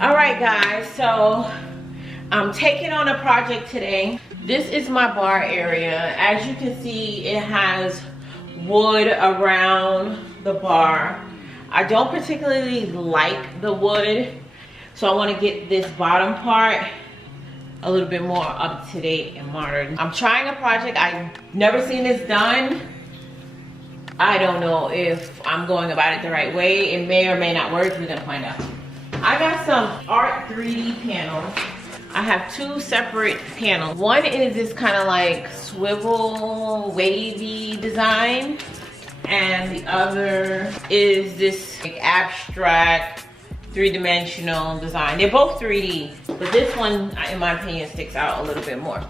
All right, guys, so I'm taking on a project today. This is my bar area. As you can see, it has wood around the bar. I don't particularly like the wood, so I want to get this bottom part a little bit more up to date and modern. I'm trying a project. I've never seen this done. I don't know if I'm going about it the right way. It may or may not work. We're gonna find out. I got some art 3D panels. I have two separate panels. One is this kind of like swivel wavy design, and the other is this like abstract three-dimensional design. They're both 3D, but this one, in my opinion, sticks out a little bit more.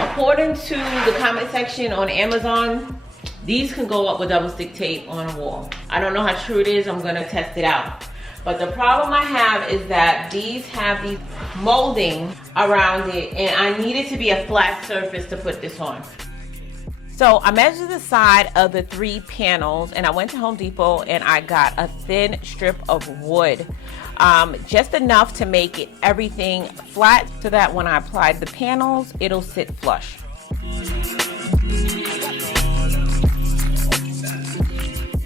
According to the comment section on Amazon, these can go up with double stick tape on a wall. I don't know how true it is. I'm gonna test it out. But the problem I have is that these have these molding around it, and I need it to be a flat surface to put this on. So I measured the side of the 3 panels, and I went to Home Depot and I got a thin strip of wood, just enough to make it everything flat so that when I applied the panels, it'll sit flush.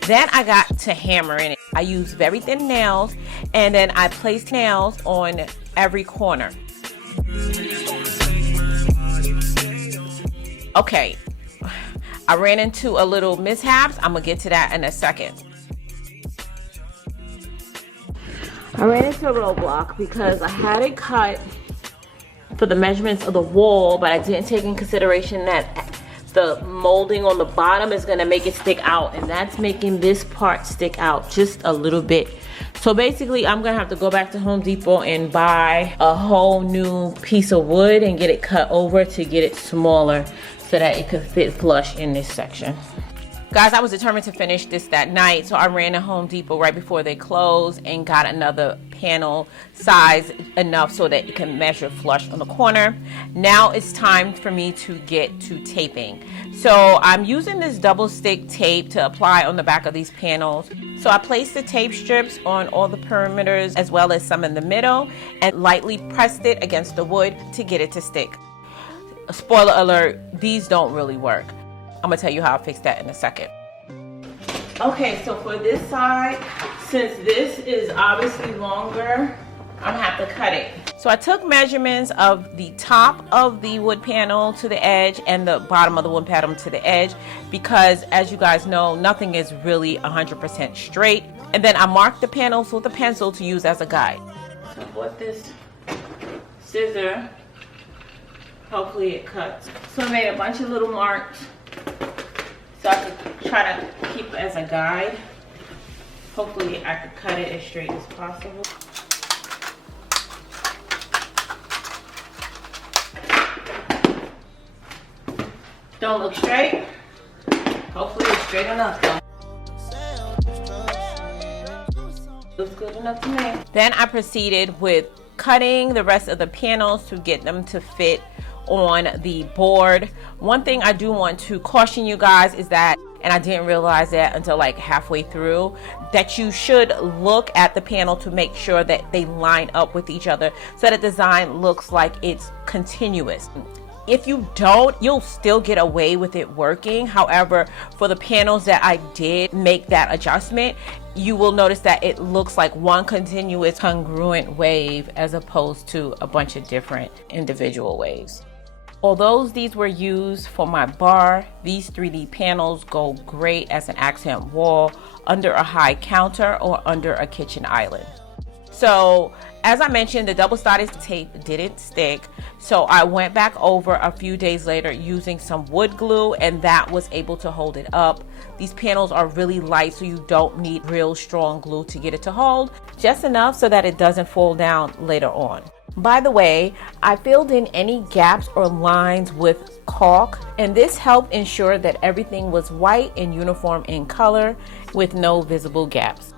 Then I got to hammering it. I used very thin nails, and then I placed nails on every corner. Okay, I ran into a little mishaps. I'm gonna get to that in a second. I ran into a roadblock because I had it cut for the measurements of the wall, but I didn't take in consideration that the molding on the bottom is gonna make it stick out, and that's making this part stick out just a little bit. So basically, I'm gonna have to go back to Home Depot and buy a whole new piece of wood and get it cut over to get it smaller so that it could fit flush in this section. Guys, I was determined to finish this that night, so I ran to Home Depot right before they closed and got another panel size enough so that it can measure flush on the corner. Now it's time for me to get to taping. So I'm using this double stick tape to apply on the back of these panels. So I placed the tape strips on all the perimeters as well as some in the middle and lightly pressed it against the wood to get it to stick. Spoiler alert, these don't really work. I'm gonna tell you how I fix that in a second. Okay, so for this side, since this is obviously longer, I'm gonna have to cut it. So I took measurements of the top of the wood panel to the edge and the bottom of the wood panel to the edge, because as you guys know, nothing is really 100% straight. And then I marked the panels with a pencil to use as a guide. So I bought this scissor. Hopefully it cuts. So I made a bunch of little marks so I could try to keep it as a guide. Hopefully I could cut it as straight as possible. Don't look straight. Hopefully it's straight enough though. Looks good enough to me. Then I proceeded with cutting the rest of the panels to get them to fit on the board. One thing I do want to caution you guys is that, and I didn't realize that until like halfway through, that you should look at the panel to make sure that they line up with each other so that the design looks like it's continuous. If you don't, you'll still get away with it working. However, for the panels that I did make that adjustment, you will notice that it looks like one continuous congruent wave as opposed to a bunch of different individual waves. Although these were used for my bar, these 3D panels go great as an accent wall, under a high counter, or under a kitchen island. So as I mentioned, the double-sided tape didn't stick, so I went back over a few days later using some wood glue, and that was able to hold it up. These panels are really light, so you don't need real strong glue to get it to hold, just enough so that it doesn't fall down later on. By the way, I filled in any gaps or lines with caulk, and this helped ensure that everything was white and uniform in color with no visible gaps.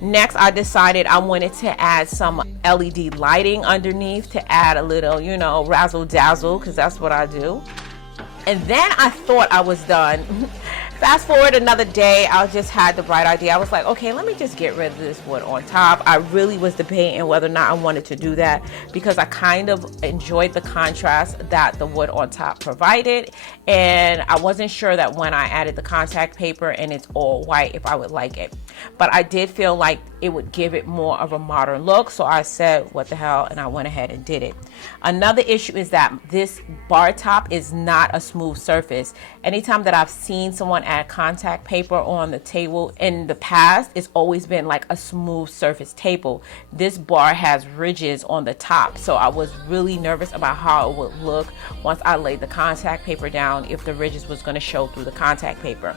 Next, I decided I wanted to add some LED lighting underneath to add a little, you know, razzle dazzle, because that's what I do. And then I thought I was done. Fast forward another day, I just had the bright idea. I was like, okay, let me just get rid of this wood on top. I really was debating whether or not I wanted to do that because I kind of enjoyed the contrast that the wood on top provided. And I wasn't sure that when I added the contact paper and it's all white, if I would like it. But I did feel like it would give it more of a modern look. So I said, what the hell? And I went ahead and did it. Another issue is that this bar top is not a smooth surface. Anytime that I've seen someone add contact paper on the table in the past, it's always been like a smooth surface table. This bar has ridges on the top. So I was really nervous about how it would look once I laid the contact paper down, if the ridges was going to show through the contact paper.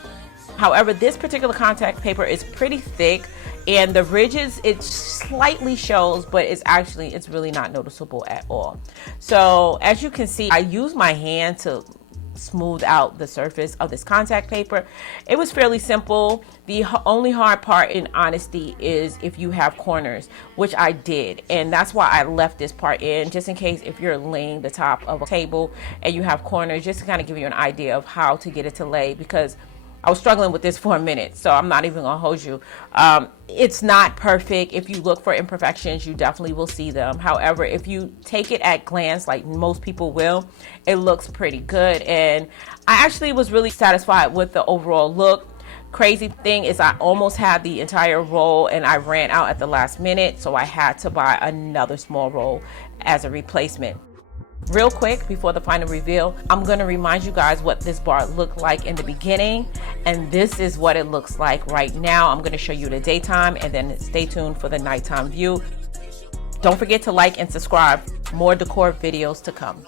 However, this particular contact paper is pretty thick and the ridges, it slightly shows, but it's really not noticeable at all. So as you can see, I used my hand to smooth out the surface of this contact paper. It was fairly simple. The only hard part, in honesty, is if you have corners, which I did, and that's why I left this part in, just in case if you're laying the top of a table and you have corners, just to kind of give you an idea of how to get it to lay, because I was struggling with this for a minute, so I'm not even gonna hold you. It's not perfect. If you look for imperfections, you definitely will see them. However, if you take it at glance, like most people will, it looks pretty good. And I actually was really satisfied with the overall look. Crazy thing is I almost had the entire roll and I ran out at the last minute, so I had to buy another small roll as a replacement. Real quick, before the final reveal, I'm going to remind you guys what this bar looked like in the beginning, and this is what it looks like right now. I'm going to show you the daytime, and then stay tuned for the nighttime view. Don't forget to like and subscribe. More decor videos to come.